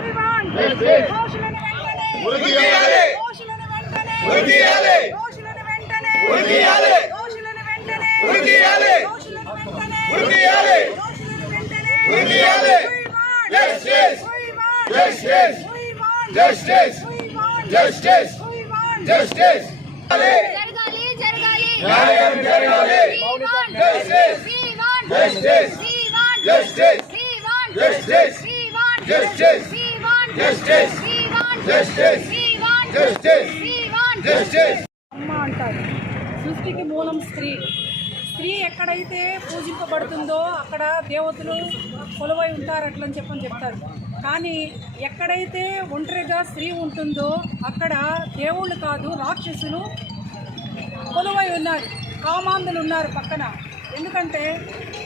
We want Justice. దోషులను వెంటనే ఉరితీయాలి. దోషులను వెంటనే ఉరితీయాలి. దోషులను వెంటనే ఉరితీయాలి. దోషులను వెంటనే ఉరితీయాలి. దోషులను వెంటనే ఉరితీయాలి. దోషులను వెంటనే ఉరితీయాలి. We want Justice. We want Justice. We want Justice. We want Justice. We want justice జరగాలి జరగాలి న్యాయం జరగాలి Justice. Justice. Justice. Justice. Justice. justice justice అమ్మ అంటారు. సృష్టికి మూలం స్త్రీ. స్త్రీ ఎక్కడైతే పూజింపబడుతుందో అక్కడ దేవతలు కొలువై ఉంటారు అట్లని చెప్పని చెప్తారు. కానీ ఎక్కడైతే ఒంటరిగా స్త్రీ ఉంటుందో అక్కడ దేవుళ్ళు కాదు రాక్షసులు కొలువై ఉన్నారు. కామాంధులు ఉన్నారు పక్కన. ఎందుకంటే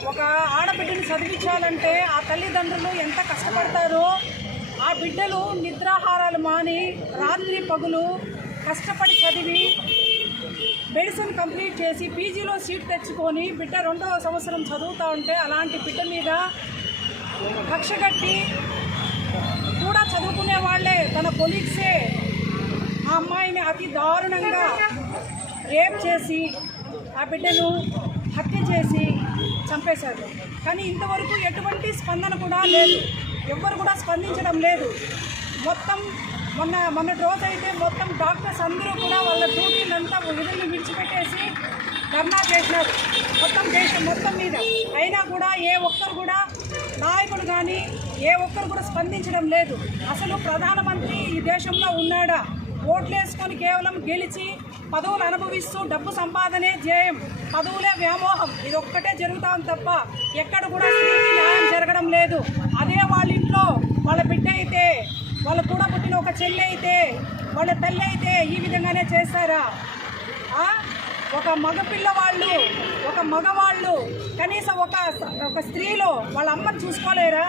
ఒక ఆడబిడ్డని చదివించాలంటే ఆ తల్లిదండ్రులు ఎంత కష్టపడతారో ఆ బిడ్డలు నిద్రాహారాలు మాని రాత్రి పగులు కష్టపడి చదివి మెడిసిన్ కంప్లీట్ చేసి పీజీలో సీట్ తెచ్చుకొని బిడ్డ రెండవ సంవత్సరం చదువుతూ ఉంటే అలాంటి బిడ్డ మీద కక్ష కట్టి కూడా చదువుకునే వాళ్ళే. తన కొలీగ్సే. ఆ అమ్మాయిని అతి దారుణంగా రేప్ చేసి ఆ బిడ్డను హత్య చేసి చంపేశారు. కానీ ఇంతవరకు ఎటువంటి స్పందన కూడా లేదు. ఎవ్వరు కూడా స్పందించడం లేదు. మొత్తం మొన్న మొన్నటి రోజు అయితే మొత్తం డాక్టర్స్ అందరూ కూడా వాళ్ళ డ్యూటీలంతా విధులను విడిచిపెట్టేసి ధర్నా చేసినారు. మొత్తం దేశం మొత్తం మీద. అయినా కూడా ఏ ఒక్కరు కూడా నాయకుడు కానీ ఏ ఒక్కరు కూడా స్పందించడం లేదు. అసలు ప్రధానమంత్రి ఈ దేశంలో ఉన్నాడా? ఓట్లేసుకొని కేవలం గెలిచి పదవులు అనుభవిస్తూ డబ్బు సంపాదనే ధ్యేయం. పదవులే వ్యామోహం. ఇది ఒక్కటే జరుగుతాం తప్ప ఎక్కడ కూడా స్త్రీకి న్యాయం జరగడం లేదు. అదే వాళ్ళ ఇంట్లో వాళ్ళ బిడ్డ అయితే వాళ్ళ కూడా పుట్టిన ఒక చెల్లి అయితే వాళ్ళ తల్లి అయితే ఈ విధంగానే చేస్తారా? ఒక మగ పిల్లవాళ్ళు ఒక మగవాళ్ళు కనీసం ఒక ఒక స్త్రీలో వాళ్ళ అమ్మని చూసుకోలేరా?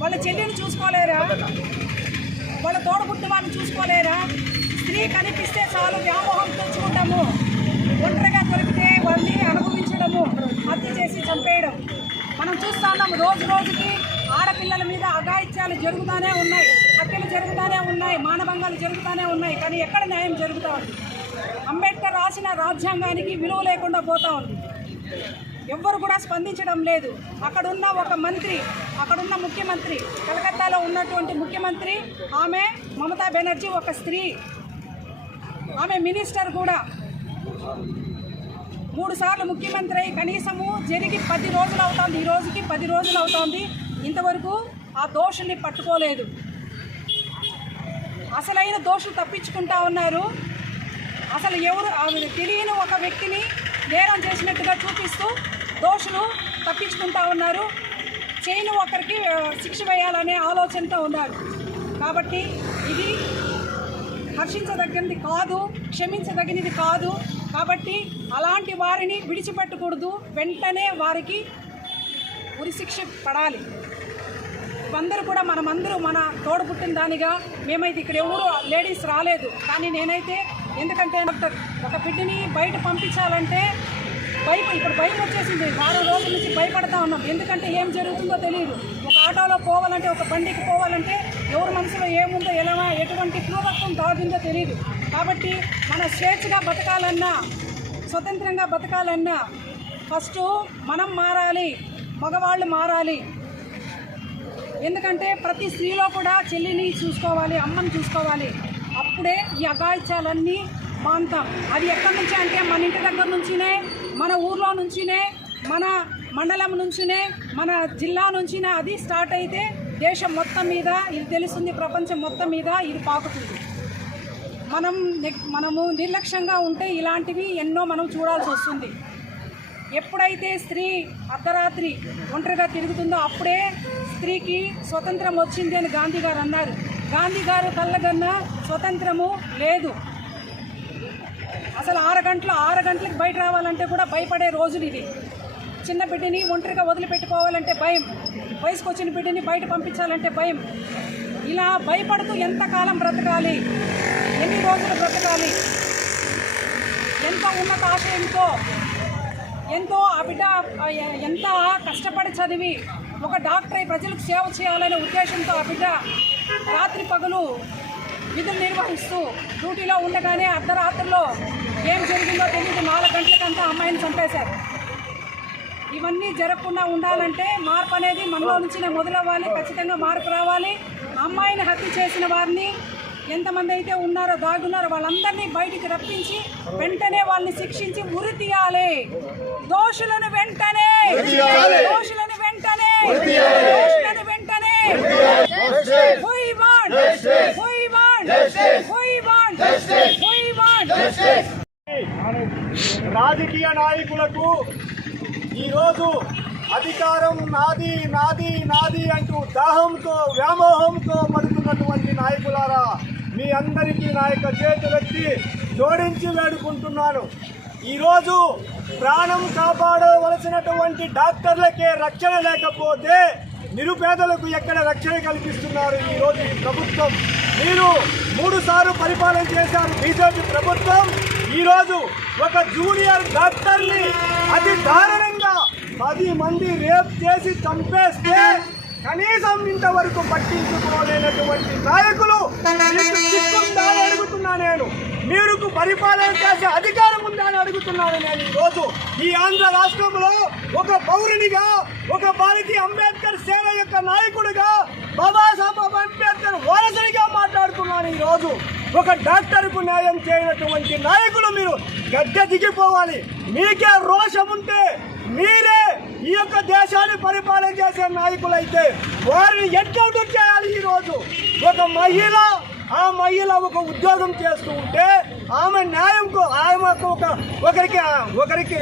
వాళ్ళ చెల్లిని చూసుకోలేరా? వాళ్ళ తోడబుట్టిన వాళ్ళని చూసుకోలేరా? కనిపిస్తే చాలు వ్యామోహం చూడటము ఒంటరిగా దొరికితే వాళ్ళని అనుభవించడము హత్య చేసి చంపేయడం. మనం చూస్తా రోజు రోజుకి ఆడపిల్లల మీద అఘాయిత్యాలు జరుగుతూనే ఉన్నాయి హత్యలు జరుగుతూనే ఉన్నాయి మానభంగాలు జరుగుతూనే ఉన్నాయి కానీ ఎక్కడ న్యాయం జరుగుతూ ఉంది? అంబేద్కర్ రాసిన రాజ్యాంగానికి విలువ లేకుండా పోతా ఉంది. ఎవ్వరు కూడా స్పందించడం లేదు. అక్కడున్న ఒక మంత్రి అక్కడున్న ముఖ్యమంత్రి కలకత్తాలో ఉన్నటువంటి ముఖ్యమంత్రి ఆమె మమతా బెనర్జీ ఒక స్త్రీ. ఆమె మినిస్టర్ కూడా. మూడు సార్లు ముఖ్యమంత్రి అయి కనీసము జరిగి పది రోజులు అవుతుంది. ఈ రోజుకి పది రోజులు అవుతోంది. ఇంతవరకు ఆ దోషుల్ని పట్టుకోలేదు. అసలైన దోషులు తప్పించుకుంటా ఉన్నారు. అసలు ఎవరు తెలియని ఒక వ్యక్తిని నేరం చేసినట్టుగా చూపిస్తూ దోషులు తప్పించుకుంటా ఉన్నారు. చేయని ఒకరికి శిక్ష వేయాలనే ఆలోచనతో ఉన్నారు. కాబట్టి ఇది హర్షించదగినది కాదు క్షమించదగినది కాదు. కాబట్టి అలాంటి వారిని విడిచిపెట్టకూడదు. వెంటనే వారికి ఉరిశిక్ష పడాలి. అందరూ కూడా మనమందరూ మన తోడుపుట్టిన దానిగా మేమైతే ఇక్కడ ఎవరు లేడీస్ రాలేదు. కానీ నేనైతే ఎందుకంటే డాక్టర్ ఒక బిడ్డని బయట పంపించాలంటే భయం ఇప్పుడు భయం వచ్చేసింది. వారం రోజుల నుంచి భయపడతా ఉన్నాం. ఎందుకంటే ఏం జరుగుతుందో తెలియదు. ఆటోలో పోవాలంటే ఒక బండికి పోవాలంటే ఎవరి మనసులో ఏముందో ఎలా ఎటువంటి పూర్వత్వం దాగిందో తెలియదు కాబట్టి మన స్వేచ్ఛగా బతకాలన్నా స్వతంత్రంగా బతకాలన్నా ఫస్ట్ మనం మారాలి మగవాళ్ళు మారాలి. ఎందుకంటే ప్రతి స్త్రీలో కూడా చెల్లిని చూసుకోవాలి అమ్మని చూసుకోవాలి. అప్పుడే ఈ అగాయిత్యాలన్నీ మాంతాం. అది ఎక్కడి నుంచి అంటే మన ఇంటి దగ్గర నుంచినే మన ఊర్లో నుంచినే మన మండలం నుంచినే మన జిల్లా నుంచినే అది స్టార్ట్ అయితే దేశం మొత్తం మీద ఇది తెలుస్తుంది ప్రపంచం మొత్తం మీద ఇది పాకుతుంది. మనం మనము నిర్లక్ష్యంగా ఉంటే ఇలాంటివి ఎన్నో మనం చూడాల్సి వస్తుంది. ఎప్పుడైతే స్త్రీ అర్ధరాత్రి ఒంటరిగా తిరుగుతుందో అప్పుడే స్త్రీకి స్వతంత్రం వచ్చింది అని గాంధీ గారు అన్నారు. గాంధీ గారు కళ్ళగన్నా స్వతంత్రము లేదు. అసలు ఆరు గంటలు ఆరు గంటలకు బయట రావాలంటే కూడా భయపడే రోజులు ఇది చిన్న బిడ్డని ఒంటరిగా వదిలిపెట్టుకోవాలంటే భయం. వయసుకు వచ్చిన బిడ్డని బయట పంపించాలంటే భయం. ఇలా భయపడుతూ ఎంతకాలం బ్రతకాలి? ఎన్ని రోజులు బ్రతకాలి? ఎంతో ఉన్నత ఆశయంతో ఎంతో ఆ బిడ్డ ఎంత కష్టపడి చదివి ఒక డాక్టర్ ప్రజలకు సేవ చేయాలనే ఉద్దేశంతో ఆ బిడ్డ రాత్రి పగలు విధులు నిర్వహిస్తూ డ్యూటీలో ఉండగానే అర్ధరాత్రిలో ఏం జరిగిందో తెలియదు నాలుగు గంటలకంతా అమ్మాయిని చంపేశారు. ఇవన్నీ జరగకుండా ఉండాలంటే మార్పు అనేది మనలో నుంచి మొదలవ్వాలి ఖచ్చితంగా మార్పు రావాలి. అమ్మాయిని హత్య చేసిన వారిని ఎంతమంది అయితే ఉన్నారో దాగున్నారో వాళ్ళందరినీ బయటికి రప్పించి వెంటనే వాళ్ళని శిక్షించి ఉరి తీయాలి. దోషులను వెంటనే దోషులను వెంటనే దోషులను వెంటనే. రాజకీయ నాయకులకు ఈరోజు అధికారం నాది నాది నాది అంటూ దాహంతో వ్యామోహంతో మడుతున్నటువంటి నాయకులారా మీ అందరికీ నా యొక్క చేతులెత్తి జోడించి వేడుకుంటున్నాను. ఈరోజు ప్రాణం కాపాడవలసినటువంటి డాక్టర్లకే రక్షణ లేకపోతే నిరుపేదలకు ఎక్కడ రక్షణ కల్పిస్తున్నారు ఈరోజు ఈ ప్రభుత్వం? మీరు మూడుసార్లు పరిపాలన చేశారు బీజేపీ ప్రభుత్వం. ఈరోజు ఒక జూనియర్ డాక్టర్ని అతి దారుణంగా పది మంది రేప్ చేసి చంపేస్తే కనీసం ఇంతవరకు పట్టించుకోలేనటువంటి నాయకులు అడుగుతున్నా నేను. మీరు పరిపాలన చేసే అధికారం ఉందా అని అడుగుతున్నాను నేను ఈరోజు. ఈ ఆంధ్ర రాష్ట్రంలో ఒక పౌరునిగా ఒక భారతీయ అంబేద్కర్ సేవ యొక్క నాయకుడిగా బాబాసాహెబ్ అంబేద్కర్ వారసుడిగా మాట్లాడుతున్నాను ఈ రోజు ఒక డాక్టర్కు న్యాయం చేయనటువంటి నాయకులు మీరు. గడ్డ దిగిపోవాలి. మీకే రోషం ఉంటే మీరే ఈ యొక్క దేశాన్ని పరిపాలన చేసే నాయకులైతే వారిని ఎన్కౌంటర్ చేయాలి ఈ రోజు ఒక మహిళ ఆ మహిళ ఒక ఉద్యోగం చేస్తూ ఉంటే ఆమె న్యాయంకు ఆమెకు ఒక ఒకరికి ఒకరికి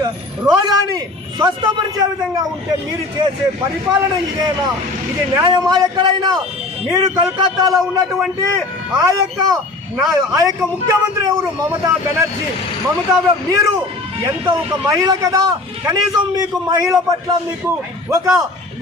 రోగాన్ని స్వస్థపరిచే విధంగా ఉంటే మీరు చేసే పరిపాలన ఇదేనా? ఇది న్యాయమా ఎక్కడైనా? మీరు కలకత్తాలో ఉన్నటువంటి ఆ యొక్క నా ఆ యొక్క ముఖ్యమంత్రి ఎవరు? మమతా బెనర్జీ. మమతా మీరు ఎంత ఒక మహిళ కదా? కనీసం మీకు మహిళ పట్ల మీకు ఒక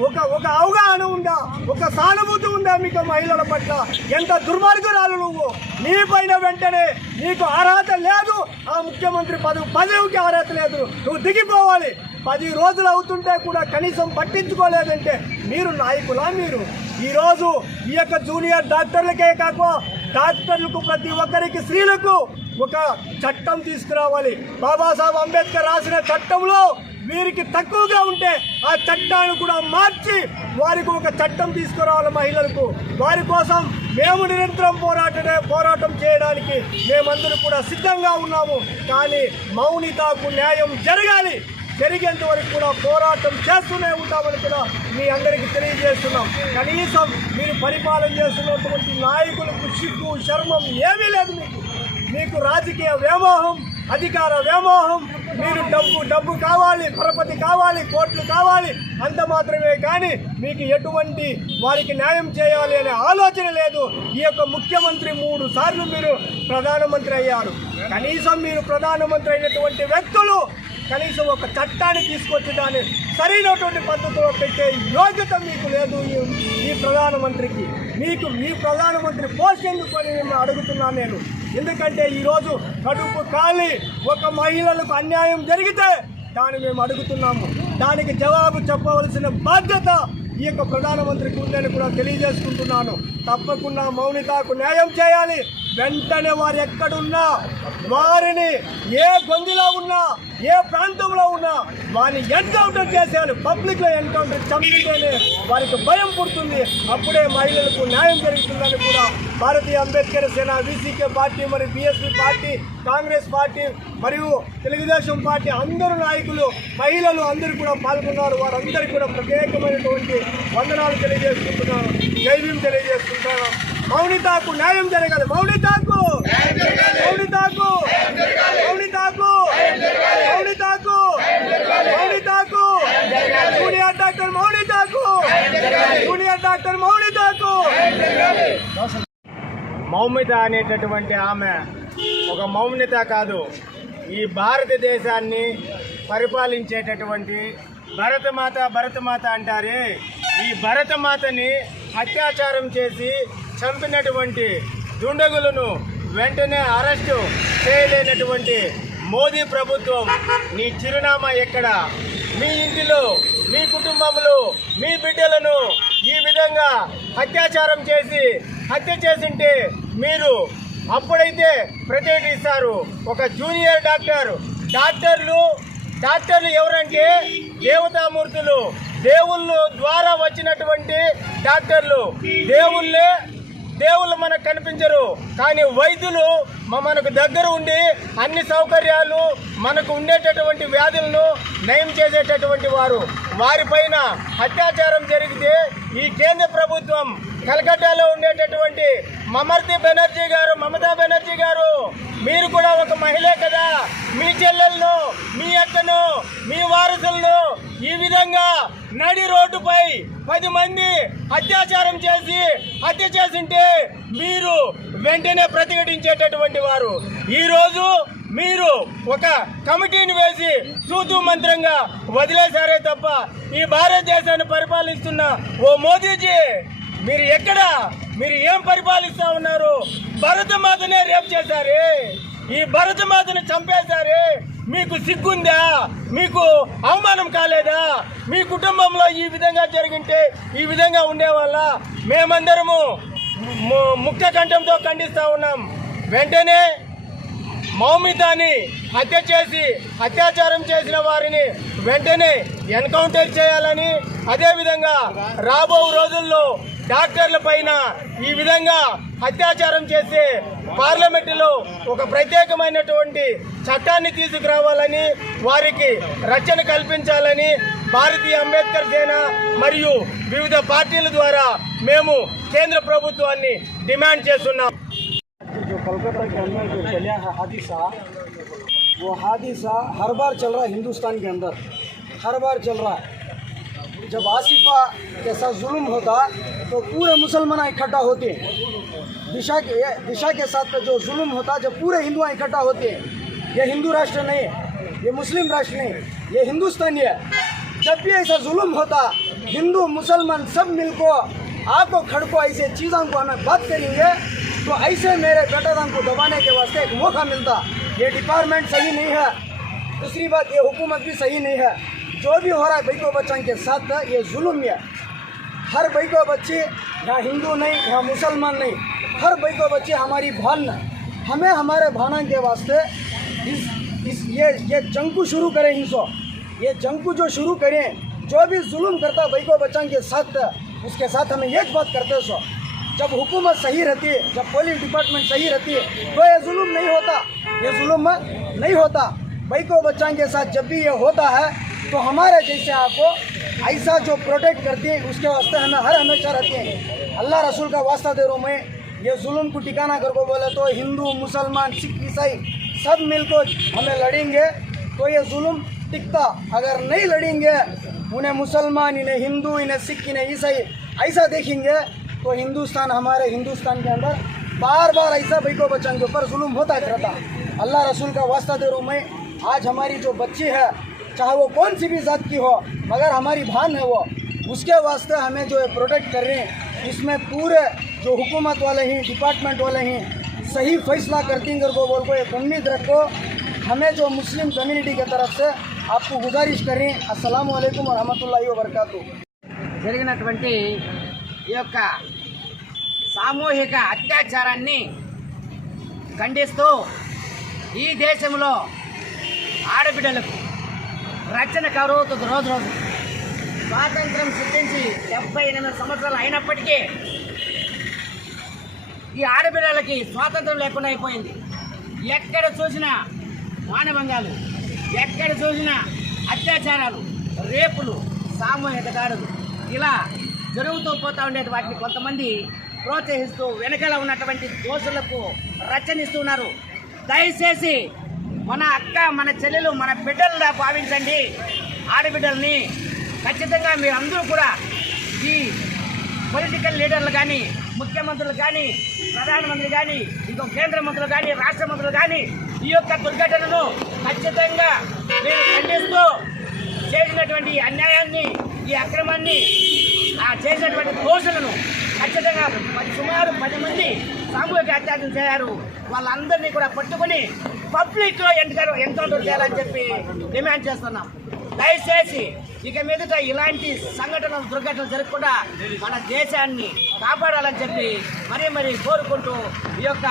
ఒక ఒక అవగాహన ఉందా? ఒక సానుభూతి ఉందా మీకు మహిళల పట్ల? ఎంత దుర్మార్గురాలు నువ్వు? నీ పైన వెంటనే నీకు అర్హత లేదు. ఆ ముఖ్యమంత్రి పదవి పదవికి అర్హత లేదు. నువ్వు దిగిపోవాలి. పది రోజులు అవుతుంటే కూడా కనీసం పట్టించుకోలేదంటే మీరు నాయకులా మీరు? ఈరోజు ఈ యొక్క జూనియర్ డాక్టర్లకే కాక డాక్టర్లకు ప్రతి ఒక్కరికి స్త్రీలకు ఒక చట్టం తీసుకురావాలి. బాబాసాహెబ్ అంబేద్కర్ రాసిన చట్టంలో వీరికి తక్కువగా ఉంటే ఆ చట్టాన్ని కూడా మార్చి వారికి ఒక చట్టం తీసుకురావాలి మహిళలకు. వారి కోసం మేము నిరంతరం పోరాటనే పోరాటం చేయడానికి మేమందరూ కూడా సిద్ధంగా ఉన్నాము. కానీ మౌనితకు న్యాయం జరగాలి. జరిగేంత వరకు కూడా పోరాటం చేస్తూనే ఉంటామని కూడా మీ అందరికీ తెలియజేస్తున్నాం. కనీసం మీరు పరిపాలన చేస్తున్నటువంటి నాయకులకు సిగ్గు శర్మం ఏమీ లేదు మీకు. మీకు రాజకీయ వ్యామోహం అధికార వ్యామోహం మీరు డబ్బు డబ్బు కావాలి పరపతి కావాలి కోట్లు కావాలి అంత మాత్రమే కానీ మీకు ఎటువంటి వారికి న్యాయం చేయాలి అనే ఆలోచన లేదు. ఈ యొక్క ముఖ్యమంత్రి మూడు సార్లు మీరు ప్రధానమంత్రి అయ్యారు. కనీసం మీరు ప్రధానమంత్రి అయినటువంటి వ్యక్తులు కనీసం ఒక చట్టాన్ని తీసుకొచ్చి దాన్ని సరైనటువంటి పద్ధతిలో పెట్టే యోగ్యత మీకు లేదు ఈ- ప్రధానమంత్రికి. మీకు మీ ప్రధానమంత్రి పోస్ట్ ఎందుకు అని నేను అడుగుతున్నాను నేను. ఎందుకంటే ఈరోజు కడుపు కాలి ఒక మహిళలకు అన్యాయం జరిగితే దాన్ని మేము అడుగుతున్నాము. దానికి జవాబు చెప్పవలసిన బాధ్యత ఈ యొక్క ప్రధానమంత్రికి ఉందని కూడా తెలియజేసుకుంటున్నాను. తప్పకుండా మౌనితకు న్యాయం చేయాలి. వెంటనే వారు ఎక్కడున్నా వారిని ఏ గొంతులో ఉన్నా ఏ ప్రాంతంలో ఉన్నా వారిని ఎన్కౌంటర్ చేసేయాలి. పబ్లిక్లో ఎన్కౌంటర్ చంపితేనే వారికి భయం పుడుతుంది. అప్పుడే మహిళలకు న్యాయం జరుగుతుందని కూడా భారతీయ అంబేద్కర్ సేన వీసీకే పార్టీ మరియు బీఎస్పీ పార్టీ కాంగ్రెస్ పార్టీ మరియు తెలుగుదేశం పార్టీ అందరు నాయకులు మహిళలు అందరూ కూడా పాల్గొన్నారు. వారందరికీ కూడా ప్రత్యేకమైనటువంటి వందనాలు తెలియజేసుకుంటున్నాను. జై తెలియజేసుకుంటున్నాను. మౌనితాకు న్యాయం జరగాలి. మౌనితాకు! మౌనితాకు! మౌనితాకు! మౌనితాకు! మౌనితాకు! జూనియర్ డాక్టర్ మౌనితాకు! జూనియర్ డాక్టర్ మౌనితాకు! మౌమిత అనేటటువంటి ఆమె ఒక మౌమిత కాదు. ఈ భారతదేశాన్ని పరిపాలించేటటువంటి భరతమాత భరతమాత అంటారే. ఈ భరతమాతని అత్యాచారం చేసి చంపినటువంటి దుండగులను వెంటనే అరెస్టు చేయలేనటువంటి మోదీ ప్రభుత్వం నీ చిరునామా ఎక్కడ? మీ ఇంటిలో మీ కుటుంబంలో మీ బిడ్డలను ఈ విధంగా అత్యాచారం చేసి హత్య చేసింటే మీరు అప్పుడైతే ప్రతిఘటిస్తారు ఒక జూనియర్ డాక్టర్ డాక్టర్లు డాక్టర్లు ఎవరంటే దేవతామూర్తులు దేవుళ్ళు ద్వారా వచ్చినటువంటి డాక్టర్లు. దేవుళ్ళే దేవుళ్ళు మనకు కనిపించరు. కానీ వైద్యులు మనకు దగ్గర ఉండి అన్ని సౌకర్యాలు మనకు ఉండేటటువంటి వ్యాధులను నయం చేసేటటువంటి వారు. వారిపైన అత్యాచారం జరిగితే ఈ కేంద్ర ప్రభుత్వం కలకట్టాలో ఉండేటటువంటి మమర్తి బెనర్జీ గారు మమతా బెనర్జీ గారు మీరు కూడా ఒక మహిళే కదా. మీ చెల్లెలను మీ అక్కను మీ వారసులను ఈ విధంగా నడి రోడ్డుపై పది మంది అత్యాచారం చేసి హత్య చేసింటే మీరు వెంటనే ప్రతిఘటించేటటువంటి వారు. ఈరోజు మీరు ఒక కమిటీని వేసి తూతూ మంత్రంగా వదిలేశారే తప్ప ఈ భారతదేశాన్ని పరిపాలిస్తున్న ఓ మోదీజీ మీరు ఎక్కడ? మీరు ఏం పరిపాలిస్తా ఉన్నారు? భరతమాతనే రేపు చేశారే. ఈ భరతమాతను చంపేశారే. మీకు సిగ్గుందా? మీకు అవమానం కాలేదా? మీ కుటుంబంలో ఈ విధంగా జరిగింటే ఈ విధంగా ఉండేవల్ల మేమందరము ముఖ్య ముక్త కంఠంతో ఖండిస్తూ ఉన్నాం. వెంటనే మౌమితాని హత్య చేసి అత్యాచారం చేసిన వారిని వెంటనే ఎన్కౌంటర్ చేయాలని అదేవిధంగా రాబో రోజుల్లో డాక్టర్ల పైన ఈ విధంగా అత్యాచారం చేసి పార్లమెంటులో ఒక ప్రత్యేకమైనటువంటి చట్టాన్ని తీసుకురావాలని వారికి రక్షణ కల్పించాలని భారతీయ అంబేద్కర్ సేన మరియు వివిధ పార్టీల ద్వారా మేము కేంద్ర ప్రభుత్వాన్ని డిమాండ్ చేస్తున్నాం जो कोलकाता के अंदर जो चला है हादसा वो हादसा हर बार चल रहा है हिंदुस्तान के अंदर हर बार चल रहा है जब आसिफा के साथ जुल्म होता तो पूरे मुसलमान इकट्ठा होते हैं। दिशा के दिशा के साथ जो जुल्म होता है जब पूरे हिंदुआ इकट्ठा होते हैं, ये हिंदू राष्ट्र नहीं है, ये मुस्लिम राष्ट्र नहीं ये हिंदुस्तानी है जब भी ऐसा जुल्म होता, हिंदू, मुसलमान सब मिलकर आपको खड़को ऐसे चीज़ों को हमें बात करेंगे तो ऐसे मेरे बेटादान को दबाने के वास्ते एक मौका मिलता। ये डिपार्टमेंट सही नहीं है। दूसरी बात, ये हुकूमत भी सही नहीं है। जो भी हो रहा है बैको बच्चों के साथ, ये जुल्म है। हर बैको बच्चे यहाँ हिंदू नहीं यहाँ मुसलमान नहीं, हर बैको बच्चे हमारी है हमें हमारे भाना के वास्ते इस इस ये ये जंग को शुरू करें हिंसो ये जंग को जो शुरू करें, जो भी जुल्म करता बैको बच्चों के साथ, उसके साथ हमें एक बात करते सो। जब हुकूमत सही रहती है, जब पुलिस डिपार्टमेंट सही रहती है तो ये जुल्म नहीं होता, ये जुल्म नहीं होता। बैको बच्चों के साथ जब भी ये होता है तो हमारे जैसे आपको ऐसा जो प्रोटेक्ट करती है, उसके वास्ते हमें हर हमेशा रहती हैं। अल्लाह रसूल का वास्ता दे रहा हूँ मैं। ये जुल्म को टिकाना कर को बोले तो हिंदू, मुसलमान, सिख, ईसाई सब मिलकर हमें लड़ेंगे। तो ये जुल्म टिकता। अगर नहीं लड़ेंगे, उन्हें मुसलमान, इन्हें हिंदू, इन्हें सिख, इन्हें ईसाई ऐसा देखेंगे तो हिंदुस्तान हमारे हिंदुस्तान के अंदर बार बार ऐसा बैको बच्चों के ऊपर जुल्म होता रहता। अल्लाह रसूल का वास्ता दे हूँ मैं। आज हमारी जो बच्ची है चाहे वो कौन सी भी जात की हो मगर हमारी भान है वो उसके वास्ते हमें जो है प्रोटेक्ट कर रहे हैं इसमें पूरे जो हुकूमत वाले हैं डिपार्टमेंट वाले हैं सही फैसला करती हैं को बोल को एक उम्मीद रखो हमें जो मुस्लिम कम्युनिटी की तरफ से आपको गुजारिश करें अस्सलाम वालेकुम वरहमतुल्लाहि वबरकातुहू జరిగినటువంటి ఈ యొక్క సామూహిక అత్యాచారాన్ని ఖండిస్తూ ఈ దేశంలో ఆడబిడ్డలకు రక్షణ కరువుతుంది రోజు రోజు. స్వాతంత్రం సిద్ధించి డెబ్బై ఎనిమిది సంవత్సరాలు అయినప్పటికీ ఈ ఆడపిల్లలకి స్వాతంత్రం లేకుండా అయిపోయింది. ఎక్కడ చూసినా మానవంగాలు ఎక్కడ చూసినా అత్యాచారాలు రేపులు సామూహిక దాడులు. ఇలా జరుగుతూ పోతూ ఉండేటి వాటిని కొంతమంది ప్రోత్సహిస్తూ వెనకాల ఉన్నటువంటి దోషులకు రచనిస్తున్నారు. దయచేసి మన అక్క మన చెల్లెలు మన బిడ్డలుగా భావించండి. ఆడబిడ్డల్ని ఖచ్చితంగా మీరు అందరూ కూడా ఈ పొలిటికల్ లీడర్లు కానీ ముఖ్యమంత్రులు కానీ ప్రధానమంత్రి కానీ ఇంకో కేంద్ర మంత్రులు కానీ రాష్ట్ర మంత్రులు కానీ ఈ యొక్క దుర్ఘటనను ఖచ్చితంగా మీరు ఖండిస్తూ చేసినటువంటి అన్యాయాన్ని ఈ అక్రమాన్ని ఆ చేసినటువంటి దోషులను ఖచ్చితంగా సుమారు పది మంది సామూహిక అత్యాచారం చేశారు. వాళ్ళందరినీ కూడా పట్టుకొని పబ్లిక్ ఎన్కౌంటర్ ఎన్కౌంటర్ చేయాలని చెప్పి డిమాండ్ చేస్తున్నాం. దయచేసి ఇక మీదట ఇలాంటి సంఘటనలు దుర్ఘటనలు జరగకుండా మన దేశాన్ని కాపాడాలని చెప్పి మరీ మరీ కోరుకుంటూ ఈ యొక్క